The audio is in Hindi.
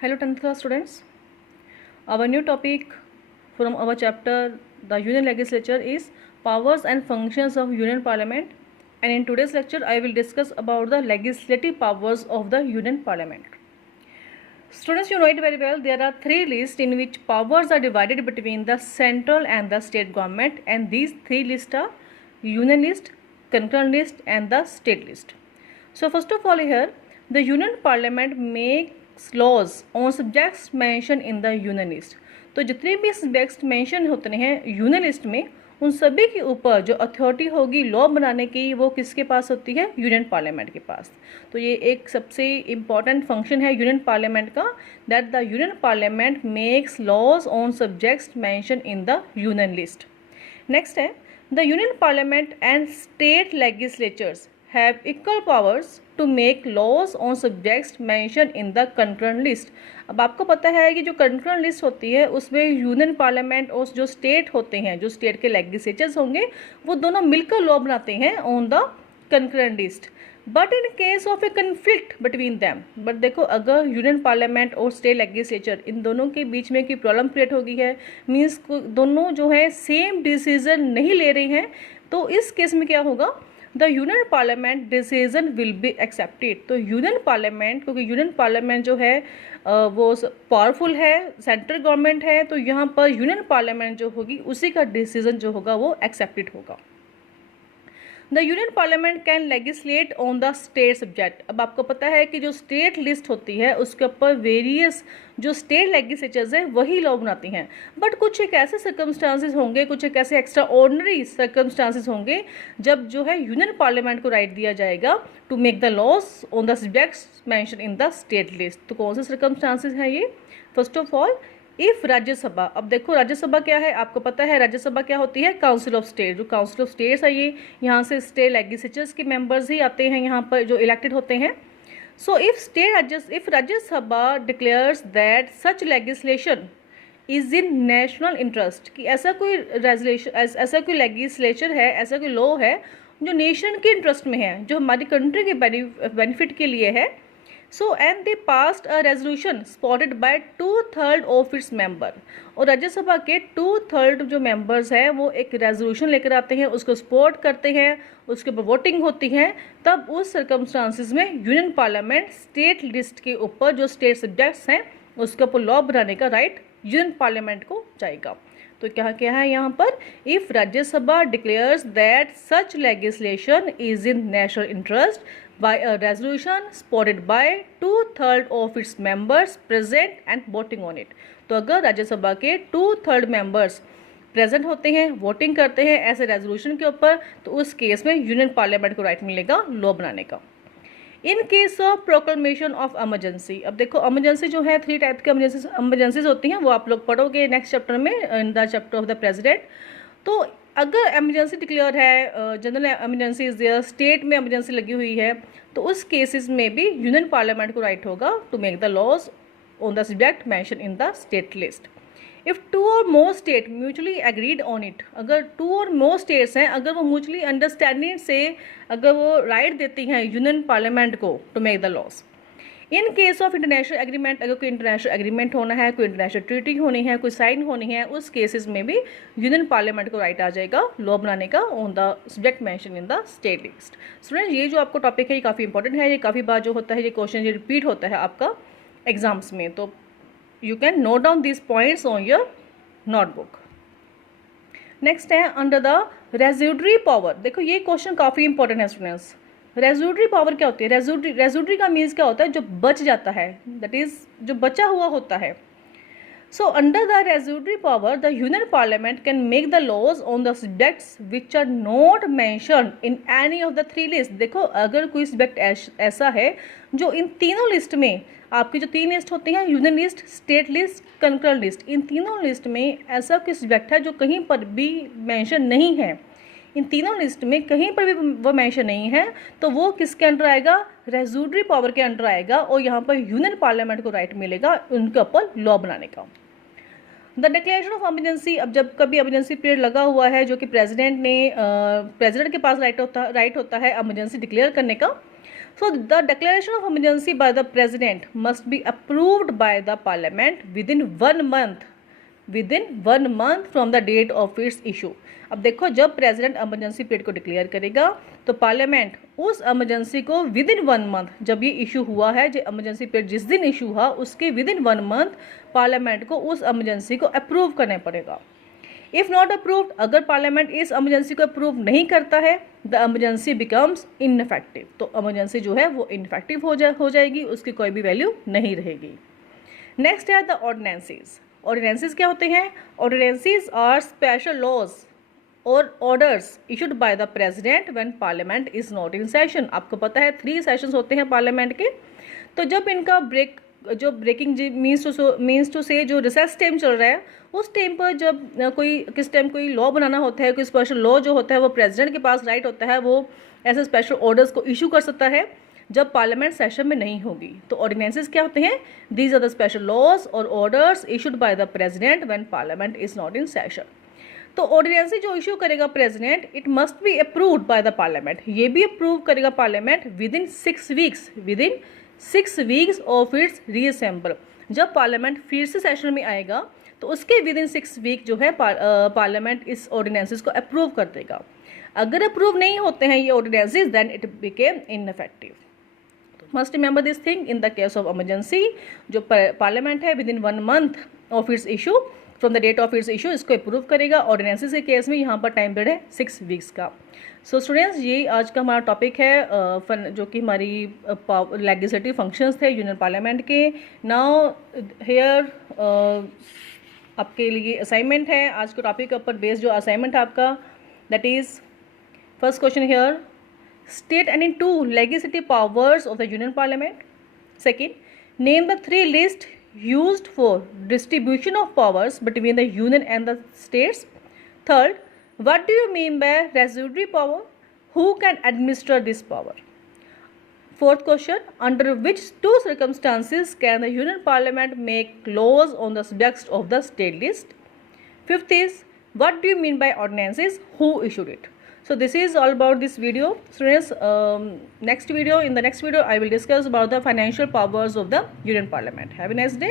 Hello 10th class students. Our new topic from our chapter the Union Legislature is powers and functions of Union Parliament, and in today's lecture I will discuss about the legislative powers of the Union Parliament. Students, you know it very well, there are three lists in which powers are divided between the central and the state government, and these three lists are Union list, concurrent list and the state list. So first of all, here the Union Parliament makes laws on subjects mentioned in the Union list. तो जितने भी सब्जेक्ट्स मेंशन होते हैं यूनियन लिस्ट में, उन सभी के ऊपर जो अथॉरिटी होगी लॉ बनाने की, वो किसके पास होती है? यूनियन पार्लियामेंट के पास. तो ये एक सबसे इम्पॉर्टेंट फंक्शन है यूनियन पार्लियामेंट का, that the union parliament makes laws on subjects mention in the union list. Next है the union parliament and state legislatures have equal powers to make laws on subjects mentioned in the concurrent list. अब आपको पता है कि जो concurrent list होती है उसमें यूनियन पार्लियामेंट और जो स्टेट होते हैं, जो स्टेट के लेजिस्लेचर्स होंगे, वो दोनों मिलकर लॉ बनाते हैं on the concurrent list. But in case of A conflict between them, but देखो अगर यूनियन पार्लियामेंट और स्टेट लेजिस्लेचर इन दोनों के बीच में कोई प्रॉब्लम क्रिएट हो गई है, मीन्स दोनों जो है सेम डिसीजन नहीं ले रहे हैं, तो इस केस में क्या होगा? The union parliament decision will be accepted. तो यूनियन पार्लियामेंट, क्योंकि यूनियन पार्लियामेंट जो है वो पावरफुल है, सेंट्रल गवर्नमेंट है, तो यहाँ पर यूनियन पार्लियामेंट जो होगी उसी का डिसीजन जो होगा वो एक्सेप्टेड होगा. The union parliament can legislate on the state subject. अब आपको पता है कि जो स्टेट लिस्ट होती है उसके ऊपर वेरियस जो स्टेट लेजिस्लेचर्स है वही लॉ बनाती हैं, बट कुछ एक ऐसे सर्कमस्टांसेस होंगे, कुछ एक ऐसे एक्स्ट्रा ऑर्डिनरी सर्कमस्टांसेस होंगे जब जो है यूनियन पार्लियामेंट को राइट दिया जाएगा to make the laws on the subjects mention in the state list. तो कौन से सर्कमस्टांसेस हैं ये? First of all, if Rajya Sabha, अब देखो राज्यसभा क्या है, आपको पता है राज्यसभा क्या होती है? Council of state. जो काउंसिल ऑफ स्टेट्स है ये, यहाँ से स्टेट लेजिस्लेचर्स के मेंबर्स ही आते हैं यहाँ पर जो इलेक्टेड होते हैं. So if Rajya Sabha declares that such legislation is in national interest, कि ऐसा कोई ऐसा कोई लेजिस्लेचर है, ऐसा कोई लॉ है जो नेशन के इंटरेस्ट में है, जो हमारी कंट्री के बेनिफिट के लिए है. So and they passed a resolution supported by 2/3 of its member. और राज्यसभा के 2/3 जो मेंबर्स हैं वो एक रेजोल्यूशन लेकर आते हैं, उसको सपोर्ट करते हैं, उसके ऊपर वोटिंग होती है, तब उस सर्कमस्टांसिस में यूनियन पार्लियामेंट स्टेट लिस्ट के ऊपर जो स्टेट सब्जेक्ट्स हैं उसके ऊपर लॉ बनाने का राइट यूनियन पार्लियामेंट को जाएगा. तो क्या है यहाँ पर? If Rajya Sabha declares that such legislation is in national interest by a resolution supported by 2/3 of its members present and voting on it. तो अगर राज्यसभा के 2/3 मेंबर्स प्रेजेंट होते हैं, वोटिंग करते हैं ऐसे रेजोल्यूशन के ऊपर, तो उस केस में यूनियन पार्लियामेंट को राइट मिलेगा लॉ बनाने का. इन case of proclamation of emergency, अब देखो एमरजेंसी जो है 3 टाइप की एमरजेंसीज होती हैं, वो आप लोग पढ़ोगे नेक्स्ट चैप्टर में in the chapter of the president. तो अगर एमरजेंसी डिक्लेयर है, general emergency is there, state में एमरजेंसी लगी हुई है, तो उस केसेस में भी यूनियन पार्लियामेंट को राइट होगा to make the laws on the subject mention in the state list. If 2 or more state mutually agreed on it, अगर 2 और मोर स्टेट्स हैं, अगर वो म्यूचुअली अंडरस्टैंडिंग से अगर वो राइट देती हैं यूनियन पार्लियामेंट को to make the laws. In case of international agreement, अगर कोई इंटरनेशनल एग्रीमेंट होना है, कोई इंटरनेशनल ट्रीटी होनी है, कोई साइन होनी है, उस केसेस में भी यूनियन पार्लियामेंट को राइट आ जाएगा लॉ बनाने का on the subject mention in the state list. Student, ये जो आपको टॉपिक है ये काफ़ी इंपॉर्टेंट है, ये काफ़ी बार जो होता है ये क्वेश्चन ये रिपीट होता है आपका एग्जाम्स में, तो you can note down this points on your notebook. Next है अंडर द रेज्यूडरी पावर. देखो ये क्वेश्चन काफ़ी इंपॉर्टेंट है स्टूडेंट्स. रेज्यूडरी पावर क्या होती है? रेज्यूडरी का मीन्स क्या होता है? जो बच जाता है, दैट इज जो बचा हुआ होता है. So under the residuary power the union parliament can make the laws on the subjects which are not mentioned in any of the 3 list. देखो अगर कोई सब्जेक्ट ऐसा है जो इन तीनों लिस्ट में, आपकी जो 3 लिस्ट होती हैं, union list, state list, concurrent list, इन तीनों लिस्ट में ऐसा कोई सब्जेक्ट है जो कहीं पर भी मेंशन नहीं है, इन तीनों लिस्ट में कहीं पर भी वो मेंशन नहीं है, तो वो किसके अंडर आएगा? रेज्यूडरी पावर के अंडर आएगा, और यहाँ पर यूनियन पार्लियामेंट को राइट मिलेगा उनके ऊपर लॉ बनाने का. द डिक्लेरेशन ऑफ एमरजेंसी, अब जब कभी एमरजेंसी पीरियड लगा हुआ है जो कि प्रेसिडेंट के पास राइट होता है एमरजेंसी डिक्लेयर करने का. So the declaration of emergency by the president must be approved by the parliament within 1 month from the date of its issue. अब देखो, जब प्रेसिडेंट इमरजेंसी पीरियड को डिक्लेयर करेगा तो पार्लियामेंट उस इमरजेंसी को विदिन 1 मंथ, जब ये इशू हुआ है, जो इमरजेंसी पीरियड जिस दिन इशू हुआ उसके विदिन 1 मंथ पार्लियामेंट को उस इमरजेंसी को अप्रूव करना पड़ेगा. इफ़ नॉट अप्रूव्ड, अगर पार्लियामेंट इस इमरजेंसी को अप्रूव नहीं करता है, द इमरजेंसी बिकम्स इनफेक्टिव. तो इमरजेंसी जो है वो इनफेक्टिव हो जाएगी, उसकी कोई भी वैल्यू नहीं रहेगी. नेक्स्ट है द ऑर्डिनेंसेस. ऑर्डिनेंसेस क्या होते हैं? ऑर्डिनेंसेस आर स्पेशल लॉज और orders issued by the president when parliament is not in session. आपको पता है 3 सेशंस होते हैं पार्लियामेंट के. तो जब इनका ब्रेकिंग मीन्स टू से जो रिसेस टाइम चल रहा है, उस टाइम पर जब किस टाइम कोई लॉ बनाना होता है, कोई स्पेशल लॉ जो होता है वो प्रेसिडेंट के पास राइट होता है, वो ऐसे स्पेशल ऑर्डर्स को इशू कर सकता है जब पार्लियामेंट सेशन में नहीं होगी. तो ऑर्डिनेंसेस क्या होते हैं? These are the special laws और orders issued by the president when parliament is not in session. तो ऑर्डिनेंसी जो इशू करेगा president, it must be approved by the parliament. ये भी अप्रूव करेगा parliament within 6 weeks of its reassemble. जब पार्लियामेंट फिर से सेशन में आएगा तो उसके विदिन 6 वीक जो है पार्लियामेंट इस ऑर्डिनेंसेस को अप्रूव कर देगा. अगर अप्रूव नहीं होते हैं ये ordinances, then it became ineffective. Must remember this thing. In the case of emergency, जो पार्लियामेंट है within 1 month of its issue, from the date of its issue, इसको अप्रूव करेगा. ऑर्डिनेंसेस के केस में यहाँ पर टाइम पीरियड है 6 वीक्स का. सो स्टूडेंट्स, ये आज का हमारा टॉपिक है जो कि हमारी लेजिस्लेटिव फंक्शंस थे यूनियन पार्लियामेंट के. नाउ हेयर आपके लिए असाइनमेंट है. आज के टॉपिक के ऊपर बेस्ड जो असाइनमेंट है आपका, that is first question here, state any 2 legislative powers of the union parliament. Second, name the 3 lists used for distribution of powers between the union and the states. Third, what do you mean by residuary power? Who can administer this power? Fourth question, under which 2 circumstances can the union parliament make laws on the subjects of the state list? Fifth is, what do you mean by ordinances? Who issued it? So this is all about this video. Students, in the next video I will discuss about the financial powers of the union parliament. Have a nice day.